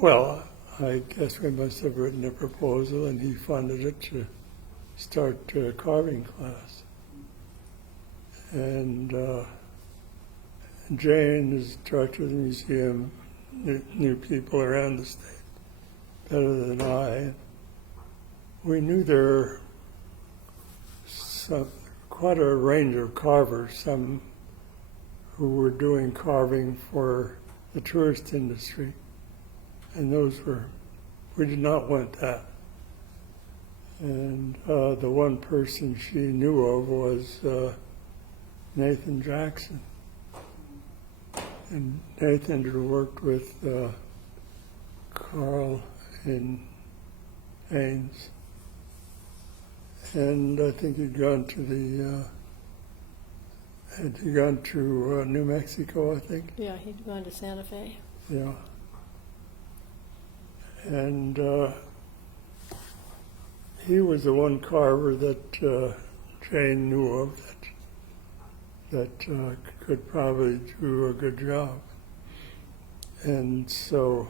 Well, I guess we must have written a proposal, and he funded it to start a carving class. And Jane, as director of the museum, knew people around the state better than I. We knew there were quite a range of carvers, some who were doing carving for the tourist industry, and we did not want that. And the one person she knew of was Nathan Jackson. And Nathan had worked with Carl in Ames. And I think he'd gone to New Mexico, I think. Yeah, he'd gone to Santa Fe. Yeah. And he was the one carver that Jane knew of that could probably do a good job. And so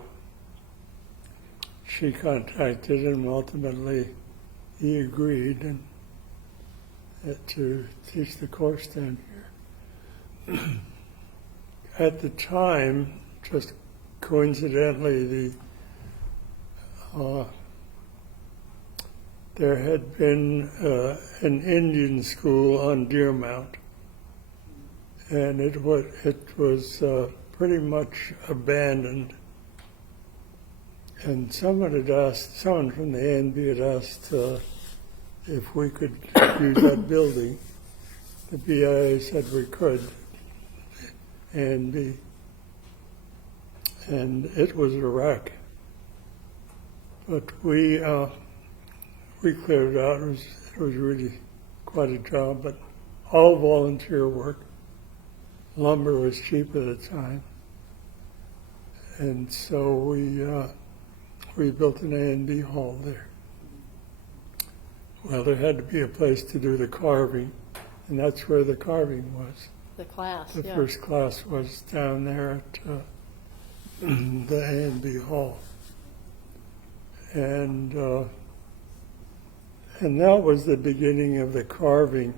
she contacted him. Ultimately, he agreed to teach the course down here. At the time, just coincidentally, there had been an Indian school on Deermount, and it was pretty much abandoned. And someone from the A&B had asked if we could use that building. The BIA said we could, A&B. And it was a wreck. But we cleared it out. It was really quite a job, but all volunteer work. Lumber was cheap at the time. And so we built an A&B hall there. Well, there had to be a place to do the carving, and that's where the carving was. The class, The yeah. first class was down there at the A&B hall. And that was the beginning of the carving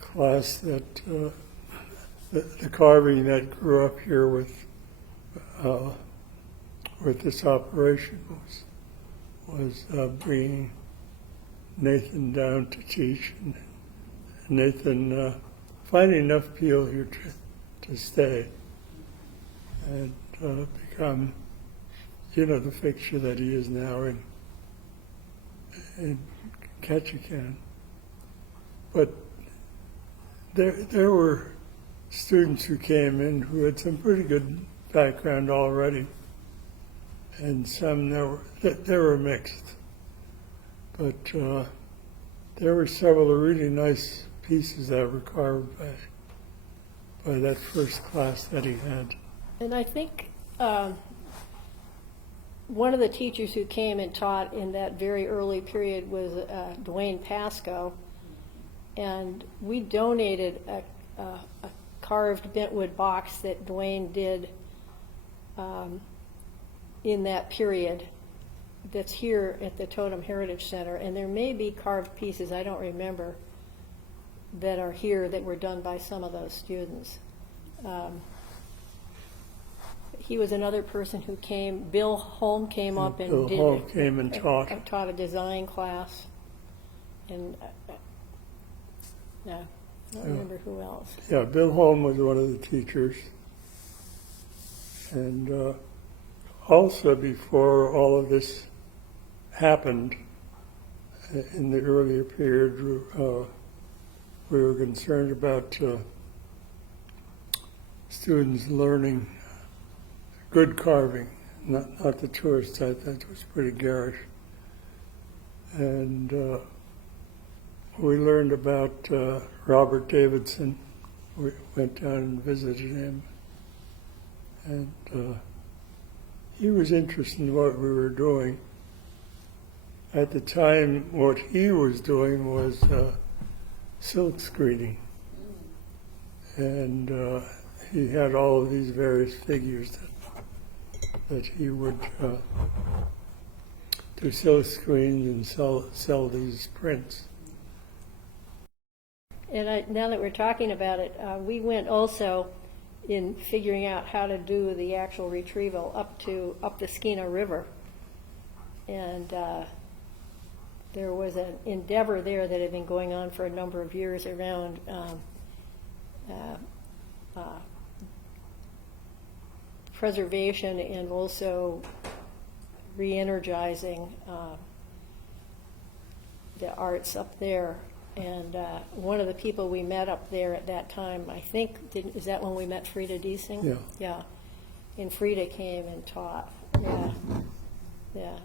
class that, the carving that grew up here with this operation was bringing Nathan down to teach, and Nathan finding enough people here to stay and become, the fixture that he is now in Ketchikan. But there were students who came in who had some pretty good background already, and some that were mixed. But there were several really nice pieces that were carved by that first class that he had. And I think one of the teachers who came and taught in that very early period was Duane Pasco, and we donated a carved bentwood box that Duane did in that period that's here at the Totem Heritage Center, and there may be carved pieces, I don't remember, that are here that were done by some of those students. He was another person who came. Bill Holm came up and Bill Holm came and taught a design class, and I don't remember who else. Yeah, Bill Holm was one of the teachers, and also before all of this happened, in the earlier period, we were concerned about students learning good carving, not the tourist type. That was pretty garish. And we learned about Robert Davidson. We went down and visited him, and he was interested in what we were doing. At the time, what he was doing was silk screening, and he had all of these various figures that he would do silk screens and sell these prints. And now that we're talking about it, we went also in figuring out how to do the actual retrieval up the Skeena River. And there was an endeavor there that had been going on for a number of years around preservation and also re-energizing the arts up there. And one of the people we met up there at that time, I think, is that when we met Freda Diesing? Yeah. Yeah. And Freda came and taught. Yeah. Yeah.